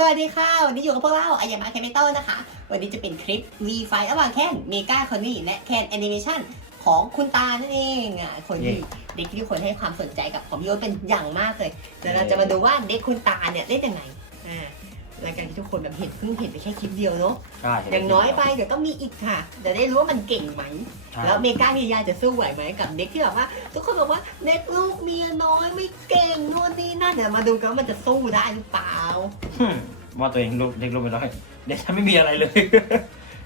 สวัสดีค่ะ วันนี้อยู่กับพวกเราอายามะแคปิตอลนะคะ วันนี้จะเป็นคลิป V ไฟระหว่างแคนเมกาคอนนี่และแคนแอนิเมชันของคุณตานั่นเองอะคนที่เด็กที่ทุกคนให้ความสนใจกับของพี่โอ๊ตเป็นอย่างมากเลยเดี๋ยวเราจะมาดูว่าเด็กคุณตาเนี่ยเล่นยังไงอ่า หลังจากที่ทุกคนแบบเห็นเพิ่งเห็นไปแค่คลิปเดียวเนาะใช่อย่างน้อยไปเดี๋ยวต้องมีอีกค่ะเดี๋ยวได้รู้ว่ามันเก่งไหม ใช่แล้วเมกาพี่ยาจะสู้ไหวไหมกับเด็กที่แบบว่า ทุกคนบอกว่าเด็กลูกเมียน้อยไม่เก่งโน่นนี่นั่นเดี๋ยวมาดูกันว่ามันจะสู้ได้หรือเปล่าฮึ่มว่าตัวเองลูกเด็กลูกไม่ร้อยเด็กฉันไม่มีอะไรเลย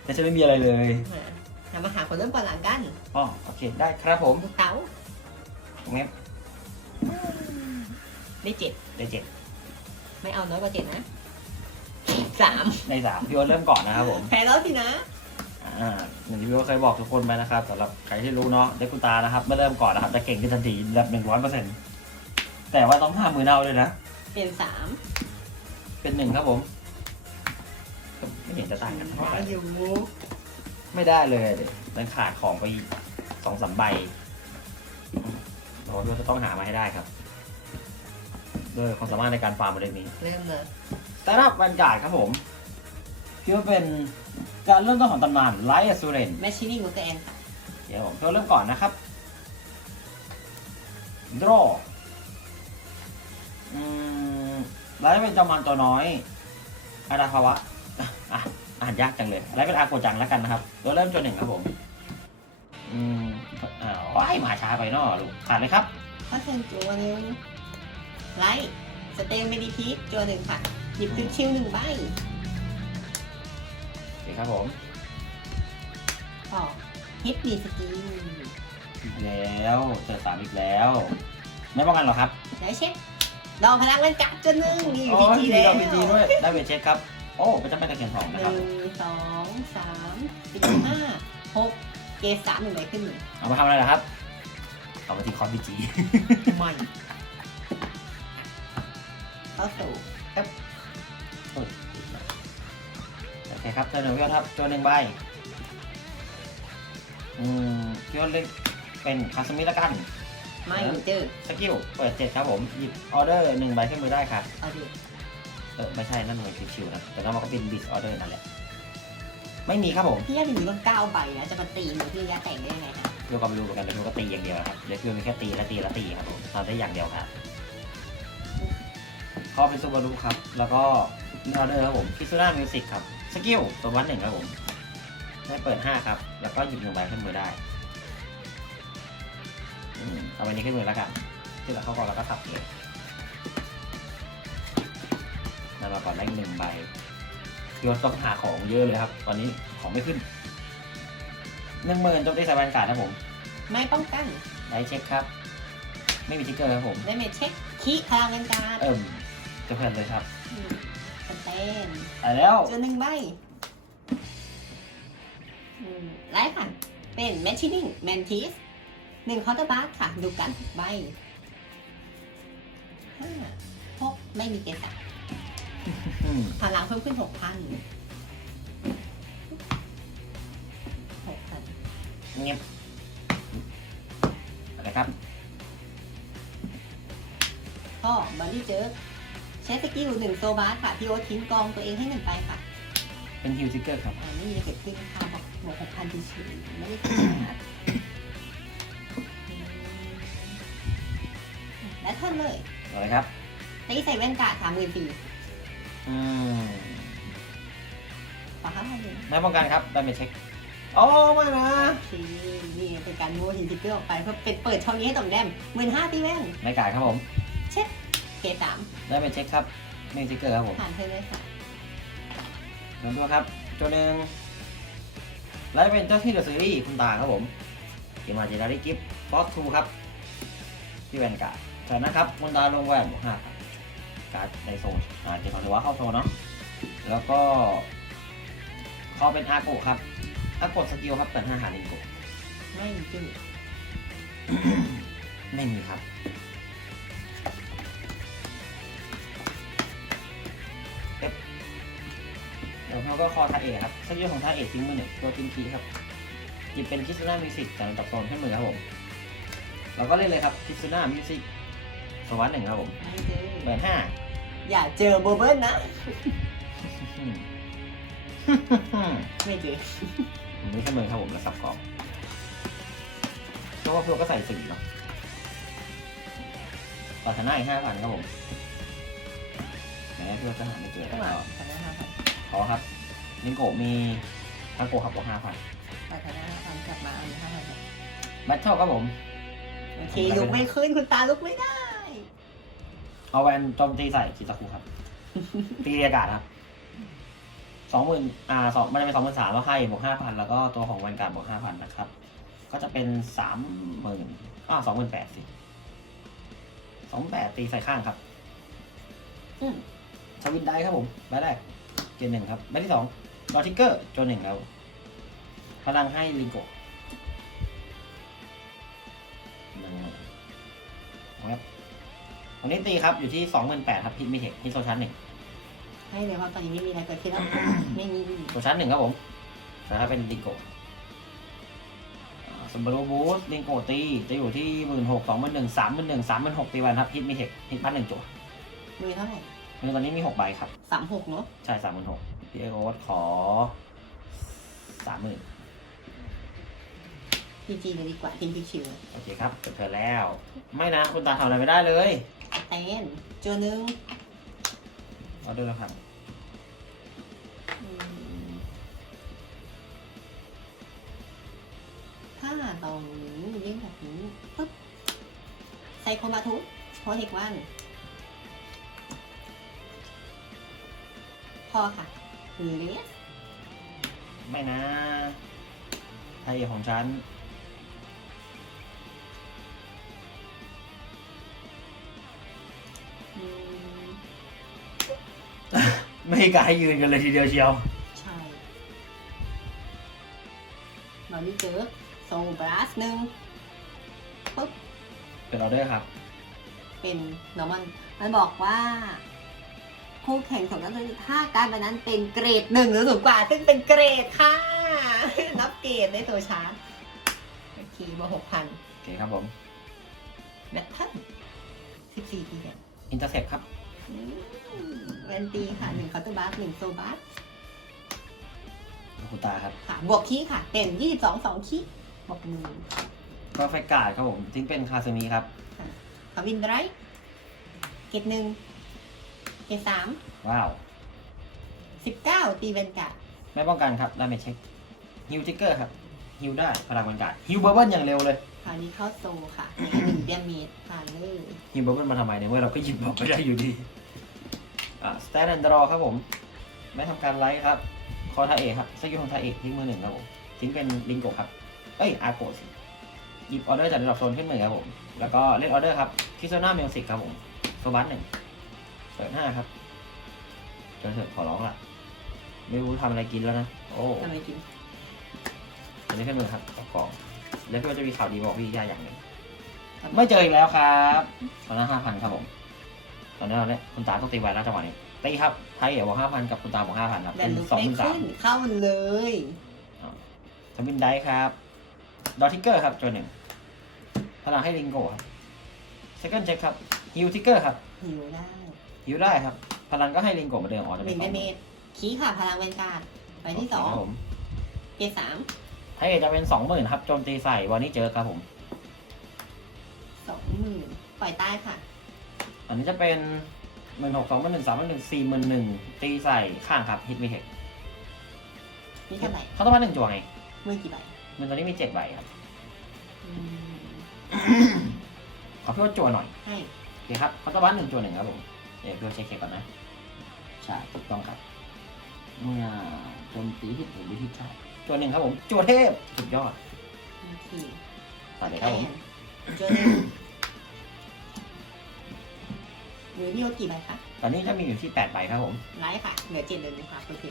เด็กฉันไม่มีอะไรเลยอ่าเรามาหาคนเริ่มก่อนหลังกันอ๋อโอเค ได้ครับผมลูกเต๋าตรงนี้ได้เจ็ดได้เจ็ดไม่เอาน้อยกว่าเจ็ดนะ สามในสามพี่โอ๊ตเริ่มก่อนนะครับผมแพ้แล้วสินะอ่าอย่างที่พี่โอ๊ตเคยบอกทุกคนไปนะครับสำหรับใครที่รู้เนาะเด็กคุณตานะครับเมื่อเริ่มก่อนนะครับจะเก่งขึ้นทันทีแบบหนึ่งร้อยเปอร์เซ็นต์แต่ว่าต้องห้ามมือเน่าด้วยนะ เป็นสามเป็นหนึ่งครับผมไม่เห็นจะต่างกันเท่าไหมาร่อยู่ไม่ได้เลยเด็กมันขาดของไปสองสามใบเราจะต้องหามาให้ได้ครับ ด้วยความสามารถในการฟาร์มบริเวณนี้ เริ่มเลย สำหรับวันการ์ดครับผมคิดว่าเป็นการเริ่มต้นของตำนานไลท์อสูเรนแมชชีนิ่งมูเตอร์แอนค่ะเดี๋ยวผมเริ่มก่อนนะครับดรออืมไลท์เป็นจอมานตัวน้อยอาดาภาวะอะอ่านยากจังเลยไลท์เป็นอาโกจังแล้วกันนะครับตัวเริ่มจนหนึ่งครับผมอืมอ่าว้ายมาช้าไปเนอะลูกขาดเลยครับข้อเทิร์นจัวหนึ่งไลท์สเตลเมดิพีคจัวหนึ่งค่ะ หยิบคิวชิวหนึ่งใบโอเคครับผมต่อฮิตดีสกิลอีกแล้วเจอสามอีกแล้ว ไม่ป้องกันหรอครับแล้วเช็คดอกพลังมันกัดจัวหนึ่งนี่โอ้พียจีมีแล้ดวอกพีจีด้วยได้เวทเช็คครับ โอ้เป็นเจ้าแม่ตะเคียนทองหนะครับ นึ่งสองสามสี่ห้าหกเกรดสามหนึ่งใบขึ้นหนึ่งเอามาทำอะไรล่ะครับ เอามาตีคอนพีจี ไม่เข้าสู่โอเคครับเจอหนึ่งพี่ยอดครับตัวหนึ่งใบอืมพี่ยอดเล่นเป็นคาสมิละกัน ไม่เจอสกิลเปิดเจ็ดครับผม หยิบออเดอร์หนึ่งใบขึ้นมือได้ค่ะเอาดิเออไม่ใช่นั่นมันคือชิวนะ แต่นั่นมันก็เป็นบิสออเดอร์นั่นแหละ ไม่มีครับผมพี่ยาถึงต้องเก้าใบนะจะมาตีมือพี่ยาแต่งได้ยังไงคะเดี๋ยวก็ไปดูเหมือนกันเดี๋ยวพี่ก็ตีอย่างเดียวครับเดี๋ยวพี่มีแค่ตีและตีและตีครับผมทำได้อย่างเดียวครับข้อเป็นซูบารุครับ แล้วก็มีออเดอร์ครับผมคิซูน่ามิวสิกครับ สกิลตัววันหนึ่งครับผมได้เปิดห้าครับ แล้วก็หยิบหนึ่งใบขึ้นมือได้อืมเอาใบนี้ขึ้นมือแล้วกันที่เหลือเข้าก่อนแล้วก็ทับเลยนำมาก่อนได้หนึ่งใบโยนต้องหาของเยอะเลยครับ ตอนนี้ของไม่ขึ้นหนึ่งหมื่นจบได้สายบานการ์ดครับผม ไม่ป้องกันได้เช็คครับ ไม่มีทิกเกอร์ครับผม ได้เมจเช็คคีพลังกันการ์ดเอิ่มจะเพื่อนเลยครับอืมส เตนแต่แล้วเจอหนึ่งใบอืมไลฟ์ค่ะ เป็นแมชชีนิ่งแมนทิสหนึ่งคอร์เตอร์บาร์ค่ะ ดูกันใบห้าหกไม่มีเกณฑ์สักอืมพลังเพิ่มขึ้นหกพันหกพันเงียบอะไรครับ ก็บันดี้เจอใช้สกิลหนึ่งโซบาร์ค่ะพี่โอ๊ตทิ้งกองตัวเองให้หนึ่งไปค่ะเป็นฮิวทิกเกอร์ครับอ่าไม่มีอะไรเกิดขึ้นค่ะบอกหมดหกพันเฉยๆไม่ได้ขึ้นนะและเท่านเลยอะไรครับตีใส่แว่นกาสามหมื่นสี่อืมขอห้าพันเลยไม่ป้องกันครับได้ไม่เช็คโอ้ไม่นะทีนี่เป็นการโม้หินทิกเกอร์ออกไปเพื่อเป็นเปิดช่องนี้ให้ต่อมแดมหมื่นห้าตีแว่นไม่กายครับผม เกรดสามได้ไม่เช็คครับไม่มีทิกเกอร์ครับผมผ่านเธอเลยค่ะลองดูครับตัวหนึ่งแล้วเป็นเจ้าที่เดอะซีรีส์คุณตาครับผมเกมมาเจนาริกิฟต์ฟอสทูครับ ที่แวนการ์ดจากนั้นครับคุณตาลงแหวนบวกห้าครับการ์ดในโซนอ่าเจนถือว่าเข้าโซนเนาะแล้วก็คอเป็นอาโกะครับอะกดสกิลครับเปิดห้าหาลิงโกไม่จืดไม่มีครับ เดี๋ยวเราก็คอท่าเอกครับสกิลของท่าเอกทิ้งมือหนึ่งตัวทิ้งคีย์ครับหยิบเป็นคิสนามิวสิกจากตับโซนให้มือครับผมเราก็เล่นเลยครับคิสนามิวสิกสวัสดหนึ่งครับผมไม่เจอเปิดห้าอย่าเจอโบเบิ้ลนะอืมไม่เจอผมไม่ใช่มือครับผมแล้วสับกรอบเพราะว่าเพื่อนก็ใส่สีเนาะต่อชนะอีกห้าพันครับผมแหมเพื่อนก็หาไม่เจอต้แล้องวมาก็ทำได้ห้าพันขอครับ ลิงโกะมีทังโกะขับบวกห้าพันแต่ทำได้ห้าพันกลับมาเอาห้าพันแบทเทิลครับผม โอเคลุกไม่ขึ้นคุณตาลุกไม่ได้ เอาแวนโจมตีใส่คิซากุครับ ตีเรียกการ์ดครับสองหมื่นอ่าสองมันจะเป็นสองหมื่นสามแล้วให้บวกห้าพันแล้วก็ตัวของแวนการ์ดบวกห้าพันนะครับ ก็จะเป็นสามหมื่นอ้าวสองหมื่นแปดสิสองแปดตีใส่ข้างครับอืมชวินได้ครับผมใบแรกเกณฑ์หนึ่งครับใบที่สอง ดอทิกเกอร์โจนหนึ่งครับพลังให้ลิงโกะหนึ่งหมื่นครับตรงนี้ตีครับอยู่ที่สองหมื่นแปดครับพิทมิเทคที่โซชันหนึ่งให้เลยเพราะตอนนี้ไม่มีอะไรเกิดขึ้นแล้วไม่มีโซชันหนึ่งครับผมนะครับเป็นลิงโกะสมบรูบูสลิงโกะตีจะอยู่ที่หมื่นหกสองหมื่นหนึ่งสามหมื่นหนึ่งสามหมื่นหกตีวันครับพิทมิเทคพิทพันหนึ่งจั่วมือเท่าไหร่มือตอนนี้มีหกใบครับสามหกเนาะใช่สามหมื่นหก พี่เอโอ๊ตขอสามหมื่นพีจีเลยดีกว่าทีมพิชิวโอเคครับจบเธอแล้ว ไม่นะ คุณตาทำอะไรไม่ได้เลยแตนเจอหนึ่งเอาด้วยแล้วครับอืมถ้าตรงนี้เลี้ยงแบบนี้ปุ๊บไซโคมาทุโพเทควัน พอค่ะ หรือเลสไม่นะไทยเอกของฉัน อืมไม่ให้กล้าให้ยืนกันเลยทีเดียวเชียว ใช่มาดิเจอโซบรัสหนึ่งปุ๊บเป็นออเดอร์ครับ เป็นนอร์มันมันบอกว่า คู่แข่งของนักศึกษาการบันนั้นเป็นเกรดหนึ่งหรือสูงกว่า ซึ่งเป็นเกรดค่ะ นับเกรดในตัวชาร์จโอเคมาหกพันโอเคครับผมแบตเทิลสิบสี่ทีเดียวอินเตอร์เซ็ปครับอืมแวนตีค่ะหนึ่งคาร์ตูบาสหนึ่งโซบาสคุณตาครับค่ะบวกคีย์ค่ะ เป็นยี่สิบสองสองคีย์บวกหนึ่งก็ไฟการ์ดครับผมทิ้งเป็นคาซูมิครับคาวินไรท์เกรดหนึ่ง เกรดสามว้าวสิบเก้าตีแวนการ์ดไม่ป้องกันครับได้ไม่เช็คฮิวทิกเกอร์ครับฮิวได้พลังบรรยากาศฮิวเบอร์เบิลอย่างเร็วเลยคราวนี้เข้าโซค่ะ หนึ่งเดียเมตรผ่านเลยฮิวเบอร์เบิลมาทำไมในเมื่อเราก็หยิบบอกไม่ได้อยู่ดีอ่าสแตนด์แอนด์รอครับผม ไม่ทำการไลท์ครับ คอทาเอกครับสกิลของทาเอกทิ้งมือหนึ่งครับผมทิ้งเป็นลิงโกะครับ เอ้ยอาโกะสิหยิบออเดอร์จากระดับโซนขึ้นมือครับผม แล้วก็เล่นออเดอร์ครับคิโซนาเมลสิกครับผมโซบัสหนึ่ง เปิดห้าครับเจอเถอะขอร้องละไม่รู้ทำอะไรกินแล้วนะ โอ้ทำไมกิน อันนี้ขึ้นมือครับกับกล่องแล้วพี่ว่าจะมีข่าวดีบอกพี่ย่าอย่างหนึ่งไม่เจออีกแล้วครับตอนนั้นห้าพันครับผมตอนนี้เราเนี่ยคุณตาต้องตีไว้แล้วจังหวะนี้ตีครับไทยเอ๋บอกห้าพันกับคุณตาบอกห้าพันครับ แต่เป็นลุกสองไม่พันสาม ขึ้น เข้าเลยทวินได้ครับ ดอทิกเกอร์ครับตัวหนึ่ง พลังให้ลิงโกครับเซคันด์เช็คครับฮิวทิกเกอร์ครับหิวได้ ฮิวได้ครับ พลังก็ให้ลิงโกเหมาเดิมอ๋อจะหเป็นึ่นงสเดองเมตรคีย์ค่ะพลังเวนการ์ดไปที่สองครับผมเกรดสามไทยเอ๋จะเป็นสองหมื่นครับโจมตีใส่วันนี้เจอครับผม สองหมื่นปล่อยใต้ค่ะ อันนี้จะเป็นหมื่นหกสองหมื่นหนึ่งสามหมื่นหนึ่งสี่หมื่นหนึ่งตีใส่ข้างครับฮิตมีเทคนี่เท่าไหร่เขาต้องมาหนึ่งจั่วไงมือกี่ใบมันตอนนี้มีเจ็ดใบครับอืมขอพี่ว่าจั่วหน่อยให้โอเคครับเขาต้องมาหนึ่งจั่วหนึ่งครับผม เดี๋ยวพี่ว่าเช็คเช็คก่อนนะใช่ถูกต้องครับเมื่อโจมตีฮิตหรือฮิตใช่จั่วหนึ่งครับผมจั่วเทพสุดยอดโอเคตัดเลยครับผมเจอหนึ่งมือนี่เอากี่ใบคะตอนนี้จะมีอยู่ที่แปดใบครับผมไลท์ค่ะ เหลือเจ็ดเลยนะคะโอเค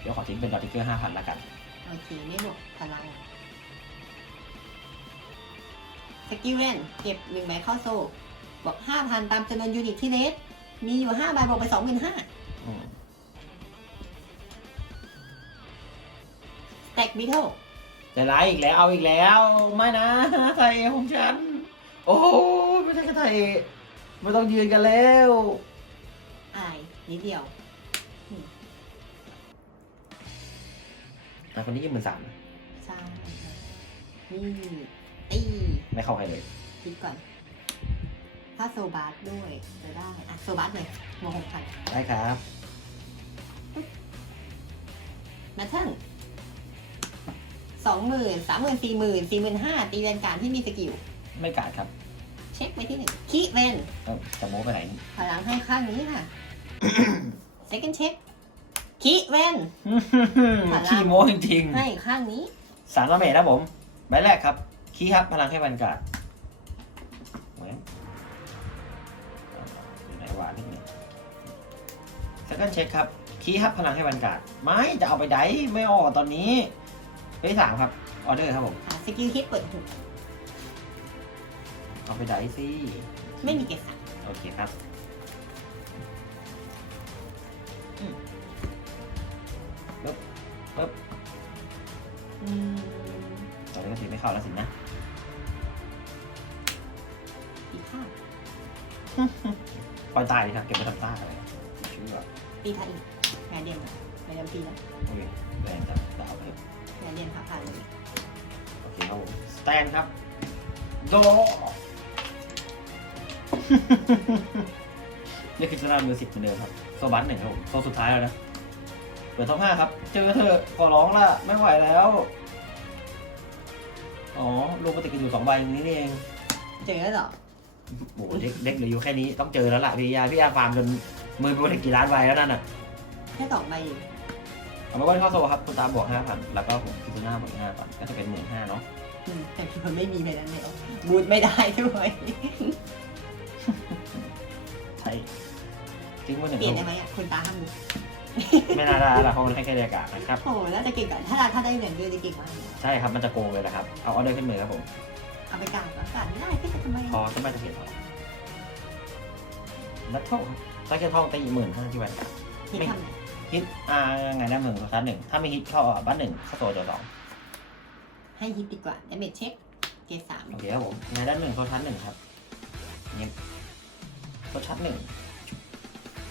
เดี๋ยวขอทิ้งเป็นดอทติกเกอร์ห้าพันละกันโอเคไม่บวกพลังสกิลเวนเก็บหนึ่งใบเข้าโซ่บอกห้าพันตามจำนวนยูนิตที่เลส มีอยู่ห้าใบบอกไปสองหมื่นห้าอืมสแต็กบิทเทิลใจร้ายอีกแล้วเอาอีกแล้ว ไม่นะไทยของฉัน โอ้ยไม่ใช่แค่ไทยไม่ต้องยืนกันแล้วอายนิดเดียว อะคนนี้ยี่หมื่นสามใช่นี่ตีไม่เข้าใครเลย คิดก่อน ถ้าโซบาสด้วยจะได้อะโซบาสเลยโมหกพันได้ครับแมทเทิลสองหมื่นสามหมื่นสี่หมื่นสี่หมื่นห้าตีแวนการดที่มีสกิล ไม่กัดครับเช็คไปที่หนึ่งคีเวนเอ้าจะโม้ไปไหนพลังให้ข้างนี้ค่ะ second check คีเวน พลัง ขี้โม้จริงให้ข้างนี้ ๆสามระเมดนะผมใบแรกครับคีย์ครับพลังให้บรรยากาศ second check ครับคีย์ครับพลังให้บรรยากาศไม่จะเอาไปไดไม่ออกตอนนี้ไปที่สามครับออเดอร์ครับผม อะสกิลฮิตกดถูก เอาไปไดสิไม่มีเกสามโอเคครับอืมตอนนี้ก็ถือไม่เข้าแล้วสินะตีข้างปล่อยตายดีครับเก็บไว้ทำต้าอะไรชื่ อว่าตีทันอีกงานเดียมงานเดียมตีนะโอเคแรงจัดดาวเลยงานเดียมค่ะผ่านเลยโอเคครับผมสแตนครับ โด นี่คือสนามมือสิบเหมือนเดิมครับโซบัสหนึ่งครับผมโซสุดท้ายแล้วนะเปิดท็อปห้าครับ เจอเถอะขอร้องละไม่ไหวแล้ว อ๋อลูกปฏิกิริยาอยู่สองใบอย่างนี้นี่เอง เจอแล้วเหรอ โอ้โหเด็กเด็กเหลืออยู่แค่นี้ต้องเจอแล้วล่ะพี่ยาพี่ยาฟาร์มจน มือไปถึงกี่ล้านใบแล้วนั่นน่ะแค่สองใบเองเอามาว่าเข้าโซครับคุณตาบวกห้าพันแล้วก็ผมคิดหน้าบวกห้าพันก็จะเป็นหมื่นห้าเนาะอืมแต่คือมันไม่มีในนั้นเลยบูทไม่ได้ด้วยใช่ทิ้งมาหนึ่งเปลี่ยนได้ไหมอะคุณตาห้ามดูไม่น่าได้ละเพราะมันให้แค่เรียกาศนะครับโอ้แล้วจะเก่งกันถ้าถ้าได้เงินด้วยจะเก่งมากเลยใช่ครับมันจะโกงเลยนะครับเอาออเดอร์ขึ้นมือครับผมเอาไปกลางอากาศไม่ได้ที่จะทำไมพอจะไม่จะเห็นหรอ กแล้วเท่าครับถ้าแค่ท่องตีหมื่นห้าที่แวนการ์ดที่ทำเนี่ยฮิตอ่าไงนะหนึ่งชั้นหนึ่งถ้าไม่ฮิตเข้าอะบ้านหนึ่งเข้าตัวเดียวสองให้ฮิตดีกว่าดาเมจเช็คเกรดสามโอเคครับผมไงด้านหนึ่งเข้าชั้นหนึ่งครับเงี้ยเข้าชั้นหนึ่ง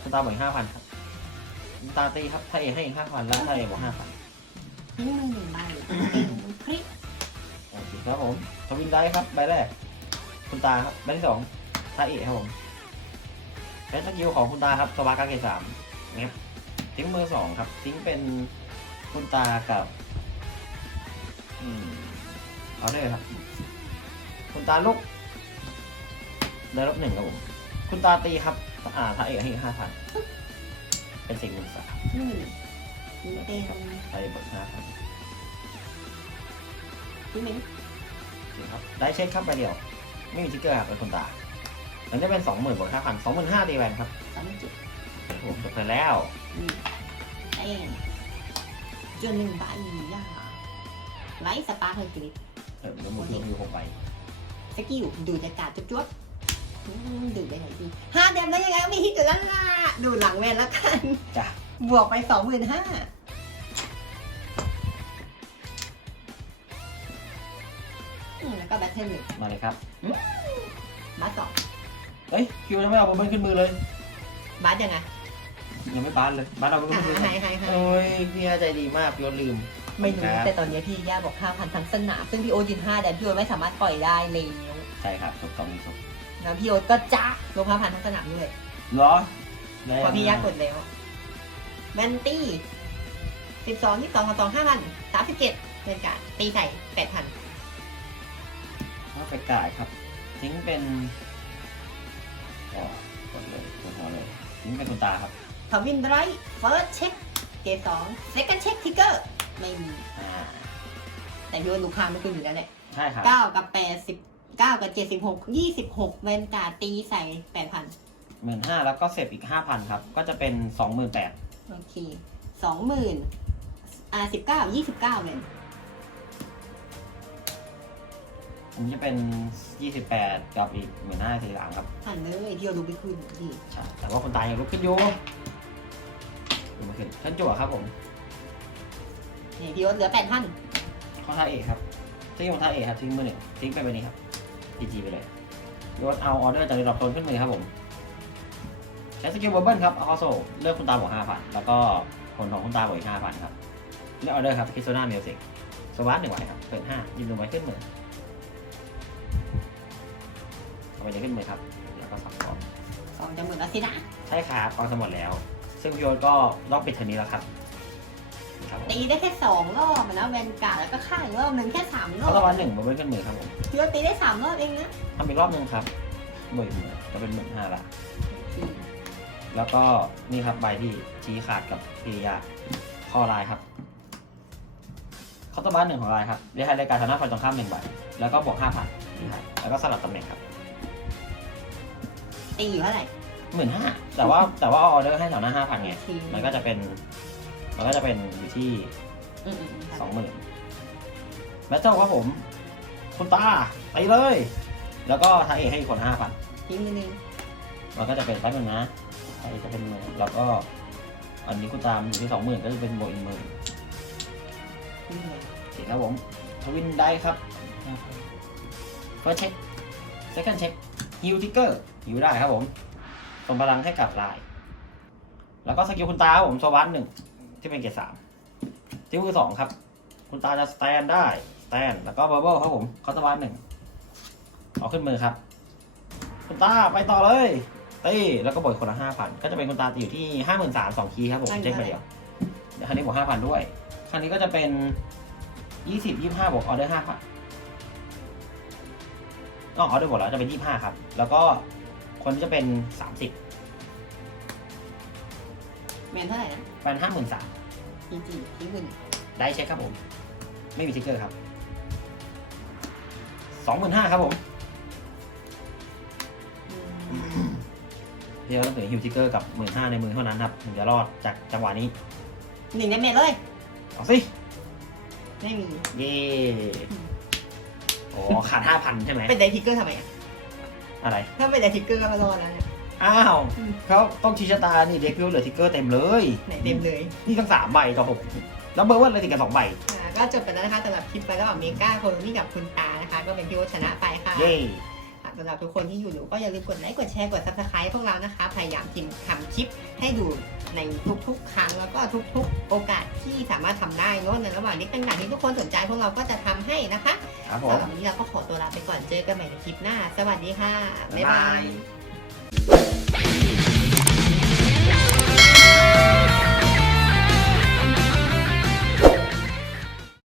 คุณตาบวกห้าพันครับคุณตาตีครับถ้าเอให้ห้าพันแล้วถ้าเอบวกห้าพันทิ้งมือหนึ่งใบเป็นคลิกโอเคครับผมทวินได้ครับใบแรกคุณตาครับใบที่สองตาเอกครับผม เป็นสกิลของคุณตาครับสวากาเกตสามเงี้ยทิ้งมือสองครับ ทิ้งเป็นคุณตากับอืมเอาได้ครับ คุณตาลุกได้ลบหนึ่งครับผม คุณตาตีครับ อ่าถ้าเอกให้ห้าพันเป็นสิ่งหนึ่งสามที่หนึ่งนี่เป็นไปเบิกห้าพันที่หนึ่งครับ ได้เช็คครับใบเดียว ไม่มีทิกเกอร์ครับเป็นคุณตา มันจะเป็นสองหมื่นบวกห้าพันสองหมื่นห้าตีแวนครับสามจุดผมจบไปแล้วนี่เองจนหนึ่งใบย่าไลท์สปาร์เทอร์กริดเออแล้วมือมีอยู่หกใบสกิลดูดอากาศจุ๊บๆอืมดูดได้ไหนดีห้าเดมได้ยังไงก็มีฮิตอยู่แล้วล่ะดูหลังแวนแล้วกันจ้ะบวกไปสองหมื่นห้าแล้วก็แบทเทิลหนึ่งมาเลยครับบัสสอง เอ้ยคิวยังไม่เอาผมเบิ้ลขึ้นมือเลยบัสยังไงยังไม่บานเลยบานเอาเบิ้ลอ่าขึ้นมือให้ให้ให้โอ้ยพี่อาใจดีมากพี่โยนลืมไม่รู้ครับแต่ตอนนี้พี่ย่าบอกห้าพันทั้งสนามซึ่งพี่โอตยืนห้าแต่พี่โอตไม่สามารถปล่อยได้เลยใช่ครับถูกต้องถูกแล้วพี่โอตก็จ้าลงห้าพันทั้งสนามด้วยเหรอได้พอพี่ย่ากดแล้วแมนตี้สิบสองที่สองกับสองห้าพันสามสิบเจ็ดเงินการตีใส่แปดพันถ้าไปกายครับทิ้งเป็น อ๋อกดเลยกดหัวเลยทิ้งเป็นคุณตาครับทวินไรเฟิร์สเช็คเกสองเซคันด์เช็คทิกเกอร์ไม่มี อ่าแต่พี่โอตลูกค้าไม่ขึ้นอยู่แล้วแหละใช่ครับเก้ากับแปดสิบเก้ากับเจ็ดสิบหกยี่สิบหกเวนการตีใส่แปดพันหมื่นห้าแล้วก็เสพอีกห้าพันครับ ก็จะเป็นสองหมื่นแปดโอเคสองหมื่นอ่าสิบเก้ายี่สิบเก้าเลย อันนี้จะเป็นยี่สิบแปดกับอีกหมื่นห้าสี่หลังครับหันเลยที่เราดูไม่ขึ้นพี่ใช่แต่ว่าคนตายยังลุกขึ้นอยู่ลุกไม่ขึ้นท่านจั่วครับผมนี่พี่โอ๊ตเหลือแปดพันข้อท่าเอกครับทิ้งของท่าเอกครับทิ้งมือหนึ่งทิ้งไปใบนี้ครับจีจีไปเลยยศเอาออเดอร์จากระดับต้นขึ้นมือครับผมใช้สกิลบับเบิ้ลครับเอาเข้าโซ่เลือกคุณตาบวกห้าพันแล้วก็ผลของคุณตาบวกอีกห้าพันครับเลือกออเดอร์ครับคิโซนามิวสิกสวัสดหนึ่งใบครับเปิดห้ายิมลงไว้ขึ้นมือ เอาไปจะขึ้นมือครับ แล้วก็สับก่อนสองจะหมื่นละสินะใช่ครับกองจะหมดแล้ว ซึ่งพี่โยนก็รอบปิดเทอมนี้แล้วครับนี่ครับผมตีได้แค่สองรอบอะนะแวนการ์ดแล้วก็ฆ่าอีกรอบหนึ่งแค่สามรอเขาบตะวันหนึ่งมาเบิ้ลขึ้นมือครับผมพี่โอ๊ตตีได้สามรอบเองนะทำอีกรอบหนึ่งครับหมื่นจะเป็นหมื่นห้าละ แล้วก็นี่ครับใบที่ชี้ขาดกับพิริยาข้อลายครับเคาน์เตอร์บาร์หนึ่งของลายครับเรียกให้รายการชนะฝ่ายตรงข้ามหนึ่งใบแล้วก็บวกห้าพันนี่ครับแล้วก็สลับตำแหน่งครับ ตีอยู่เท่าไหร่หมื่นห้าแต่ว่าแต่ว่าเอาออเดอร์ให้แถวหน้าห้าพันไงทีมันก็จะเป็น มันก็จะเป็นอยู่ที่อืมอืมอืมครับสองหมื่นแมทเทิลครับผม คุณตาไปเลย แล้วก็ทางเอกให้อีกคนห้าพันทิ้งมือหนึงมันก็จะเป็นแป๊บนึงนะทางเอกจะเป็นหมื่นแล้วก็ อันนี้คุณตามอยู่ที่สองหมื่นก็จะเป็นโบวกอีกหมื่นทิ้งเลยโอเคครับผมทวินได้ครับเฟิร์สเช็ คเซคันด์เช็คฮิวทิกเกอร์ฮิวได้ครับผมส่งพลังให้กับลาย แล้วก็สกิลคุณตาครับผมโซวัตหนึ่งที่เป็นเกรดสามที่มือสองครับ คุณตาจะสแตนได้สแตนแล้วก็บับเบิลครับผมคอร์ตวัตหนึ่งเอาขึ้นมือครับ คุณตาไปต่อเลยตีแล้วก็บวกคนละห้าพันก็จะเป็นคุณตาตีอยู่ที่ห้าหมื่นสามสองคีย์ครับผมเช็คไปเดียวเดี๋ยวครั้งนี้บวกห้าพันด้วยครั้งนี้ก็จะเป็นยี่สิบยี่ห้าบวกออเดอร์ห้าพันอ๋อออเดอร์บวกแล้วจะเป็นยี่ห้าครับ แล้วก็ คนที่จะเป็นสามสิบแมนเท่าไหร่นะเป็นห้าหมื่นสามจีจีทิ้งมือหนึ่งได้เช็คครับผม ไม่มีทิกเกอร์ครับสองหมื่นห้าครับผมอืมเดี๋ยวต้องถือฮิวทิกเกอร์กับหมื่นห้าในมือเท่านั้นครับถึงจะรอดจากจังหวะนี้หนึ่งในเมตรเลย เอาสิ ไม่มี เย่โอ้ขาดห้าพันใช่ไหมเป็นไดทิกเกอร์ทำไมอะ อะไร ถ้าเป็นไดทิกเกอร์ก็รอดแล้วเนี่ยอ้าวอืมเขาต้องชี้ชะตานี่เด็กพิวเหลือทิกเกอร์เต็มเลยไหนเต็มเลยนี่ทั้งสามใบต่อหกแล้วเบอร์ว่าเลยติดกันสองใบอ่าก็จบไปแล้วนะคะสำหรับคลิปไประหว่างเมกาโคโลนี่กับคุณตานะคะ ก็เป็นพี่โอตชนะไปค่ะ เย่ค่ะ สำหรับทุกคนที่อยู่ดูก็อย่าลืมกดไลค์กดแชร์กดซับสไครต์พวกเรานะคะ พยายามทิมทำคลิปให้ดูในทุกๆ ครั้งแล้วก็ทุกๆ โอกาสที่สามารถทำได้เนาะในระหว่างนี้ต่างๆที่ทุกคนสนใจพวกเราก็จะทำให้นะคะสำหรับวันนี้เราก็ขอตัวลาไปก่อนเจอกันใหม่ในคลิปหน้า สวัสดีค่ะบ๊ายบาย